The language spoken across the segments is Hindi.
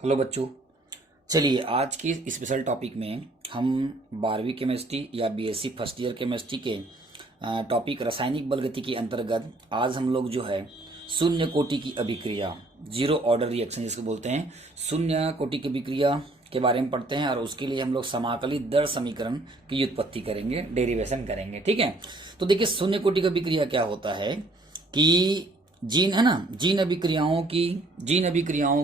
हेलो बच्चों। चलिए आज की स्पेशल टॉपिक में हम 12वीं केमिस्ट्री या बीएससी फर्स्ट ईयर केमिस्ट्री के टॉपिक रासायनिक बलगति के अंतर्गत आज हम लोग जो है शून्य कोटि की अभिक्रिया, जीरो ऑर्डर रिएक्शन जिसको बोलते हैं, शून्य कोटि की अभिक्रिया के बारे में पढ़ते हैं। और उसके लिए हम लोग समाकलित दर समीकरण की व्युत्पत्ति करेंगे, डेरिवेशन करेंगे। ठीक है, तो देखिए शून्य कोटि की अभिक्रिया क्या होता है कि जीन है ना, जीन अभिक्रियाओं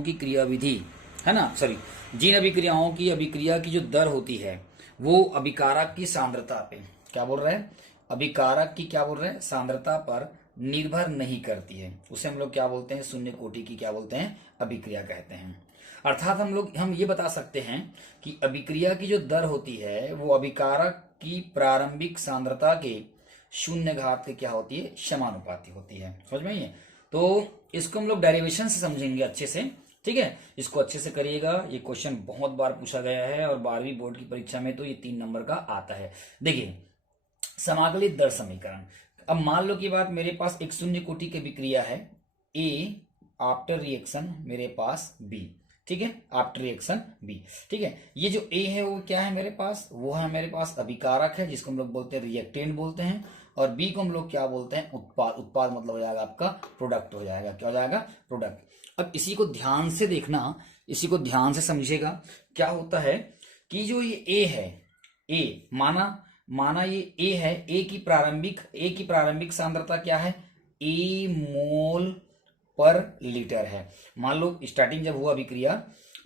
की क्रियाविधि है ना, सॉरी, जीन अभिक्रियाओं की अभिक्रिया की जो दर होती है वो अभिकारक की सांद्रता पे क्या बोल रहे हैं, अभिकारक की क्या बोल रहे हैं, सांद्रता पर निर्भर नहीं करती है। उसे हम लोग क्या बोलते हैं, शून्य कोटि की क्या बोलते हैं, अभिक्रिया कहते हैं। अर्थात हम ये बता सकते हैं कि अभिक्रिया की जो दर होती है वो अभिकारक की प्रारंभिक सांद्रता के शून्य घात के क्या होती है, समानुपाती होती है। समझ में आई है? तो इसको हम लोग डेरिवेशन से समझेंगे अच्छे से। ठीक है, इसको अच्छे से करिएगा। ये क्वेश्चन बहुत बार पूछा गया है और 12वीं बोर्ड की परीक्षा में तो ये 3 नंबर का आता है। देखिए समाकलित दर समीकरण। अब मान लो कि बात मेरे पास एक शून्य कोटि की अभिक्रिया है ए, आफ्टर रिएक्शन मेरे पास बी। ठीक है, आफ्टर रिएक्शन बी। ठीक है, ये जो ए है वो क्या है मेरे पास, वो है मेरे पास अभिकारक है जिसको हम लोग बोलते हैं रिएक्टेंट बोलते हैं। और बी को हम लोग क्या बोलते हैं, उत्पाद। उत्पाद मतलब हो जाएगा आपका प्रोडक्ट हो जाएगा। क्या हो जाएगा, प्रोडक्ट। अब इसी को ध्यान से देखना, इसी को ध्यान से समझिएगा। क्या होता है कि जो ये ए है, ए माना ये ए है, ए की प्रारंभिक सांद्रता क्या है, ए मोल पर लीटर है। मान लो स्टार्टिंग जब हुआ अभिक्रिया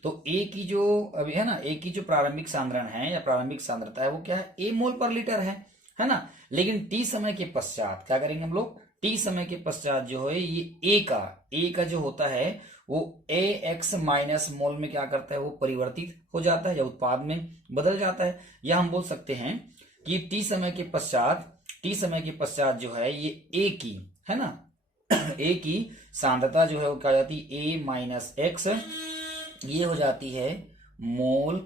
तो ए की जो अभी है ना, ए की जो प्रारंभिक सांद्रण है या प्रारंभिक सांद्रता है वो क्या है, ए मोल पर लीटर है ना। लेकिन टी समय के पश्चात क्या करेंगे हम लोग, टी समय के पश्चात जो है ये ए का जो होता है वो ए एक्स माइनस मोल में क्या करता है, वो परिवर्तित हो जाता है या उत्पाद में बदल जाता है। या हम बोल सकते हैं कि टी समय के पश्चात जो है ये ए की है ना, ए की सांद्रता जो है वो क्या हो जाती है, ए माइनस एक्स, ये हो जाती है मोल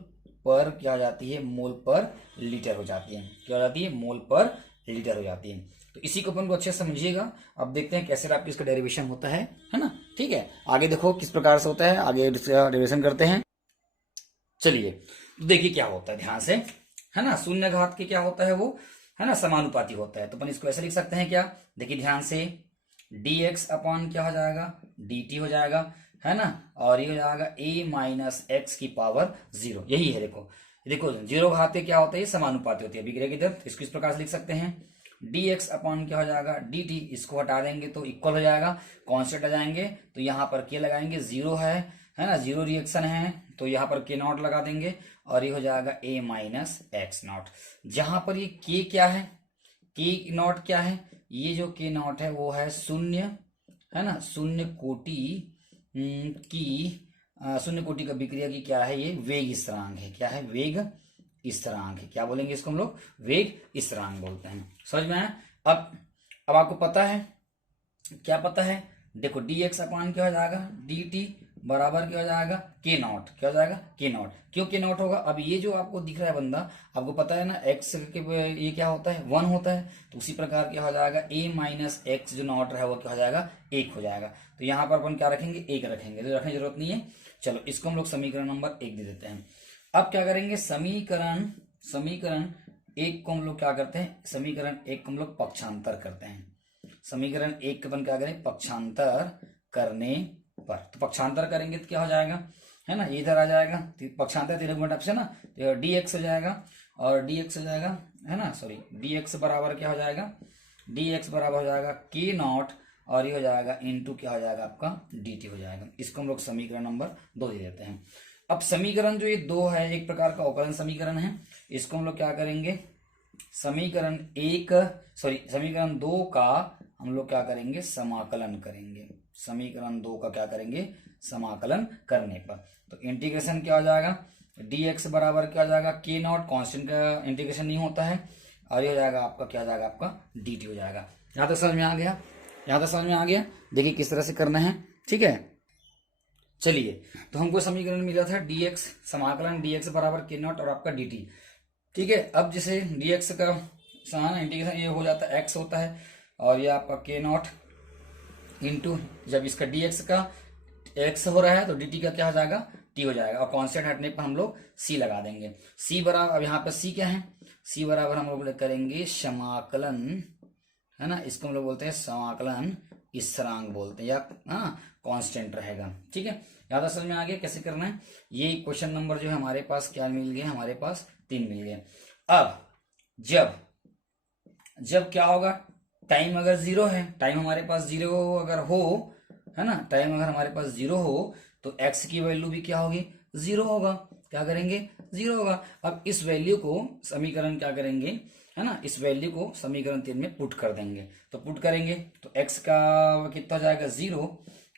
पर, क्या हो जाती है, मोल पर लीटर हो जाती है। क्या हो जाती है, मोल पर लीटर हो जाती है। तो इसी को अपन को अच्छे से समझिएगा। अब देखते हैं कैसे आपकी इसका डेरिवेशन होता है ना। ठीक है, आगे देखो किस प्रकार से होता है, आगे डेरिवेशन करते हैं। चलिए तो देखिए क्या होता है ध्यान से, है ना। शून्य घात के क्या होता है वो, है ना, समानुपाती होता है। तो अपन इसको ऐसे लिख सकते हैं क्या, देखिए ध्यान से, dx अपॉन क्या हो जाएगा, dt हो जाएगा, है ना। और ये हो जाएगा a माइनस एक्स की पावर 0। यही है, देखो देखो जीरो घात के क्या होता है, ये समानुपाती होती है अभिक्रिया की दर। इसको इस प्रकार से लिख सकते हैं, dx अपॉन क्या हो जाएगा, dt। इसको हटा देंगे तो इक्वल हो जाएगा, कांस्टेंट आ जाएंगे तो यहाँ पर के लगाएंगे, जीरो है ना, जीरो रिएक्शन है तो यहाँ पर के नॉट लगा देंगे और ये हो जाएगा a माइनस एक्स नॉट। जहां पर ये के क्या है, के नॉट क्या है, ये जो के नॉट है वो है शून्य, है ना, शून्य कोटि का अभिक्रिया की क्या है, ये वेग स्थिरांक है। क्या है, वेग स्थिरांक है। क्या बोलेंगे इसको हम लोग, वेग स्थिरांक बोलते हैं। समझ में आया? अब आपको पता है, क्या पता है, देखो dx अपान क्या हो जाएगा, dt बराबर क्या हो जाएगा, के नॉट। क्या हो जाएगा, के नॉट। क्यों के नॉट होगा, अब ये जो आपको दिख रहा है बंदा, आपको पता है ना x के ये क्या होता है, 1 होता है। तो उसी प्रकार क्या हो जाएगा, a माइनस एक्स जो नॉट है वो क्या हो जाएगा, 1 हो जाएगा। तो यहाँ पर अपन क्या रखेंगे, 1 रखेंगे, तो रखने की जरूरत नहीं है। चलो इसको हम लोग समीकरण नंबर 1 दे देते हैं। अब क्या करेंगे, समीकरण 1 को हम लोग क्या करते हैं, समीकरण 1 को हम लोग पक्षांतर करते हैं। समीकरण 1 का अपन क्या करें, पक्षांतर करने पर, तो पक्षांतर करेंगे तो क्या हो जाएगा, है ना, इधर आ जाएगा, पक्षांतर 3 गुणा से ना, तो dx हो जाएगा और dx हो जाएगा, है ना, सॉरी, dx बराबर क्या हो जाएगा, dx बराबर हो जाएगा के नॉट और ये हो जाएगा इनटू क्या हो जाएगा आपका dt हो जाएगा। इसको हम लोग समीकरण नंबर 2 दे देते हैं। अब समीकरण जो ये 2 है एक प्रकार का अवकलन समीकरण है। इसको हम लोग क्या करेंगे, समीकरण 2 का हम लोग क्या करेंगे, समाकलन करेंगे। समीकरण 2 का क्या करेंगे, समाकलन करने पर तो इंटीग्रेशन क्या हो जाएगा, dx बराबर क्या हो जाएगा, के नॉट, कांस्टेंट का इंटीग्रेशन नहीं होता है, और ये हो जाएगा आपका क्या हो जाएगा, आपका dt हो जाएगा। यहाँ तक समझ में आ गया, यहाँ तक समझ में आ गया। देखिए किस तरह से करना है। ठीक है, चलिए तो हमको समीकरण मिला था dx, समाकलन dx बराबर के नॉट और आपका dt। ठीक है, अब जैसे dx का इंटीग्रेशन ये हो जाता है x होता है और ये आपका के नॉट इंटू, जब इसका dx का x हो रहा है तो dt का क्या हो जाएगा, टी हो जाएगा, और कांस्टेंट हटने पर हम लोग सी लगा देंगे। सी बराबर, अब यहाँ पर सी क्या है, सी बराबर हम लोग करेंगे समाकलन, है ना, इसको हम लोग बोलते हैं समाकलन स्थिरांक बोलते हैं, या कांस्टेंट रहेगा। ठीक है, याद समझ में आ गया कैसे करना है। ये क्वेश्चन नंबर जो है हमारे पास क्या मिल गए, हमारे पास 3 मिल गए। अब जब क्या होगा, टाइम अगर 0 है, टाइम हमारे पास 0 अगर हो, है ना, टाइम अगर हमारे पास 0 हो तो x की वैल्यू भी क्या होगी, 0 होगा। क्या करेंगे, 0 होगा। अब इस वैल्यू को समीकरण क्या करेंगे, है ना, इस वैल्यू को समीकरण 3 में पुट कर देंगे। तो पुट करेंगे तो x का कितना हो जाएगा, 0,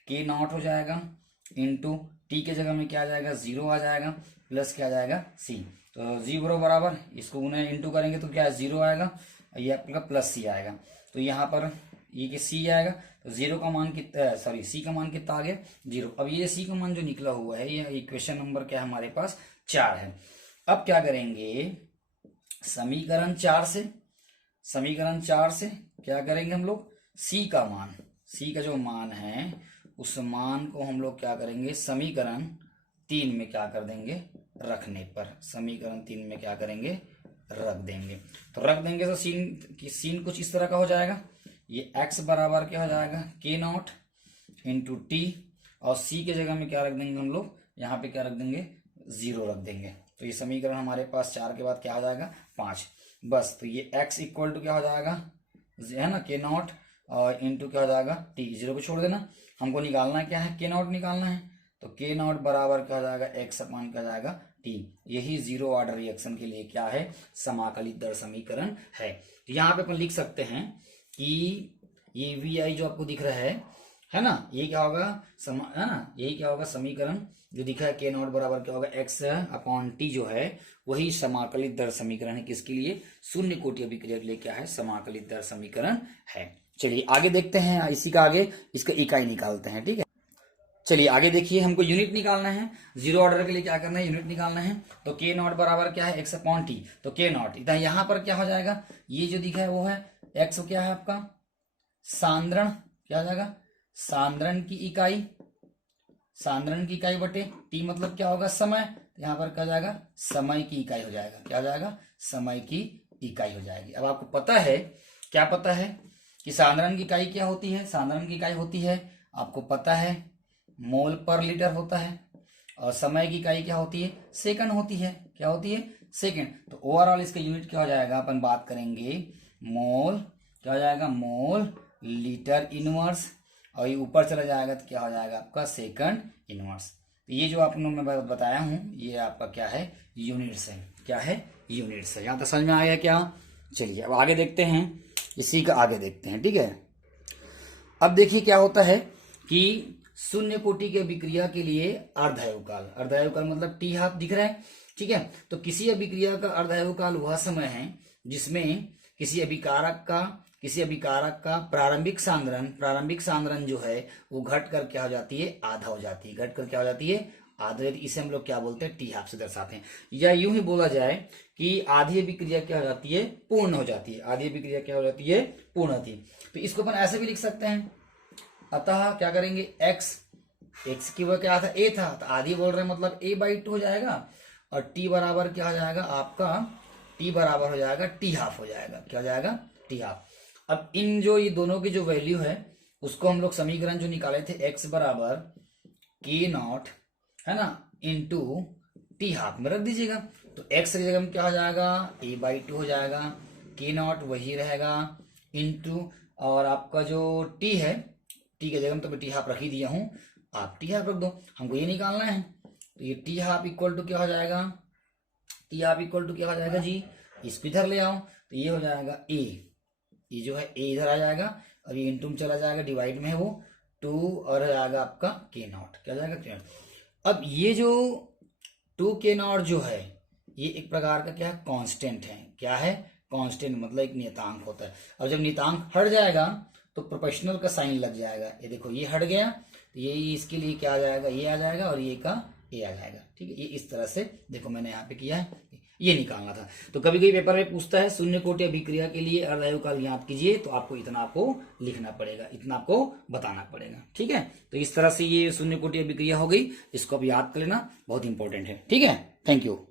k नॉट हो जाएगा, इंटू टी के जगह में क्या आ जाएगा, 0 आ जाएगा, प्लस क्या आ जाएगा, c। तो 0 बराबर, इसको उन्हें इंटू करेंगे तो क्या है, 0 आएगा, ये आपका प्लस c आएगा। तो यहाँ पर ये कि c आएगा, तो 0 का मान कितना, सॉरी c का मान कितना आ गया, 0। अब ये c का मान जो निकला हुआ है, ये इक्वेशन नंबर क्या है हमारे पास, 4 है। अब क्या करेंगे, समीकरण 4 से क्या करेंगे हम लोग, c का जो मान है उस मान को हम लोग क्या करेंगे, समीकरण 3 में क्या कर देंगे, रखने पर समीकरण 3 में क्या करेंगे, रख देंगे। तो रख देंगे तो सीन कुछ इस तरह का हो जाएगा, ये x बराबर क्या हो जाएगा, k नॉट इंटू टी, और c के जगह में क्या रख देंगे हम लोग, यहाँ पे क्या रख देंगे, 0 रख देंगे। तो ये समीकरण हमारे पास 4 के बाद क्या हो जाएगा, 5। बस, तो ये x इक्वल टू क्या हो जाएगा, है ना, k नॉट और इंटू क्या हो जाएगा, t, 0 को छोड़ देना। हमको निकालना है क्या है, k नॉट निकालना है, तो k नॉट बराबर क्या हो जाएगा, x अपान क्या हो जाएगा, t। यही 0 ऑर्डर रिएक्शन के लिए क्या है, समाकलित दर समीकरण है। तो यहाँ पे अपन लिख सकते हैं कि ये vi जो आपको दिख रहा है ना, ये क्या होगा, है ना, यही क्या होगा, समीकरण जो दिखा है k नॉट बराबर क्या होगा, x अपॉन t जो है वही समाकलित दर समीकरण है। किसके लिए, शून्य कोटि अभिक्रिया के लिए क्या है, समाकलित दर समीकरण है। चलिए आगे देखते हैं, इसी का आगे इसका इकाई निकालते हैं। ठीक है, चलिए आगे देखिए, हमको यूनिट निकालना है, 0 ऑर्डर के लिए क्या करना है, यूनिट निकालना है। तो k नॉट बराबर क्या है, x अपॉन टी, तो k नॉट इधर यहाँ पर क्या हो जाएगा, ये जो दिखा है वो है x, क्या है आपका सांद्रण, क्या हो जाएगा, सांद्रण की इकाई बटे t, मतलब क्या होगा, समय। तो यहाँ पर क्या जाएगा, समय की इकाई हो जाएगा, क्या हो जाएगा, समय की इकाई हो जाएगी। अब आपको पता है, क्या पता है कि सांद्रण की इकाई क्या होती है, सांद्रण की इकाई होती है, आपको पता है, मोल पर लीटर होता है, और समय की इकाई क्या होती है, सेकंड होती है, क्या होती है, सेकंड। तो ओवरऑल इसका यूनिट क्या हो जाएगा, अपन बात करेंगे मोल, क्या हो जाएगा, मोल लीटर इनवर्स, और ये ऊपर चला जाएगा तो क्या हो जाएगा आपका सेकंड इनवर्स। तो ये जो आपने मैं बताया हूं, ये आपका क्या है, यूनिट्स है, क्या है, यूनिट्स है। यहाँ तक समझ में आ गया क्या। चलिए अब आगे देखते हैं, इसी का आगे देखते हैं। ठीक है, अब देखिए क्या होता है कि शून्य कोटि के अभिक्रिया के लिए अर्धायुकाल, अर्धायुकाल मतलब टी हाफ दिख रहा है। ठीक है, तो किसी अभिक्रिया का अर्धायुकाल वह समय है जिसमें किसी अभिकारक का प्रारंभिक सांद्रण जो है वो घट कर क्या हो जाती है, आधा हो जाती है, घट कर क्या हो जाती है, आधा। इसे हम लोग क्या बोलते हैं, टी हाफ से दर्शाते हैं। या यूं ही बोला जाए कि आधी अभिक्रिया क्या हो जाती है, पूर्ण हो जाती है, आधी अभिक्रिया क्या हो जाती है, पूर्ण होती है। तो इसको अपन ऐसे भी लिख सकते हैं, अतः क्या करेंगे, x की वह क्या था, a था, तो आधी बोल रहे हैं मतलब a/2 हो जाएगा, और t बराबर क्या हो जाएगा आपका, t बराबर हो जाएगा t हाफ हो जाएगा, क्या हो जाएगा, t हाफ। अब इन जो ये दोनों की जो वैल्यू है उसको हम लोग समीकरण जो निकाले थे, x बराबर k नॉट, है ना, इंटू टी हाफ में रख दीजिएगा। तो x की जगह में क्या हो जाएगा, a/2 हो जाएगा, k नॉट वही रहेगा, इंटू और आपका जो t है, टी के जगह में तो मैं टी हाफ रख ही दिया हूं, आप टी हाफ रख दो, हमको ये निकालना है। तो ये टी हाफ इक्वल टू क्या हो जाएगा, टी हाफ इक्वल टू क्या हो जाएगा जी, इसको इधर ले आओ, तो ये हो जाएगा ए, ये जो है ए इधर आ जाएगा, और ये इंटू में चला जाएगा, डिवाइड में है वो 2, और हो जाएगा आपका के नॉट, क्या जाएगा, के नॉट। अब ये जो 2 के नॉट जो है ये एक प्रकार का क्या है, कांस्टेंट है, क्या है, कांस्टेंट मतलब एक नियतांक होता है। अब जब नियतांक हट जाएगा तो प्रोपोर्शनल का साइन लग जाएगा, ये देखो ये हट गया, तो ये इसके लिए क्या आ जाएगा, ये आ जाएगा, और ये का ये आ जाएगा। ठीक है, ये इस तरह से देखो मैंने यहाँ पे किया है, ये निकालना था। तो कभी कभी पेपर में पूछता है शून्य कोटि अभिक्रिया के लिए अर्धायु काल ज्ञात कीजिए, तो आपको इतना आपको लिखना पड़ेगा, इतना आपको बताना पड़ेगा। ठीक है, तो इस तरह से ये शून्य कोटि अभिक्रिया हो गई, इसको आप याद कर लेना, बहुत इंपॉर्टेंट है। ठीक है, थैंक यू।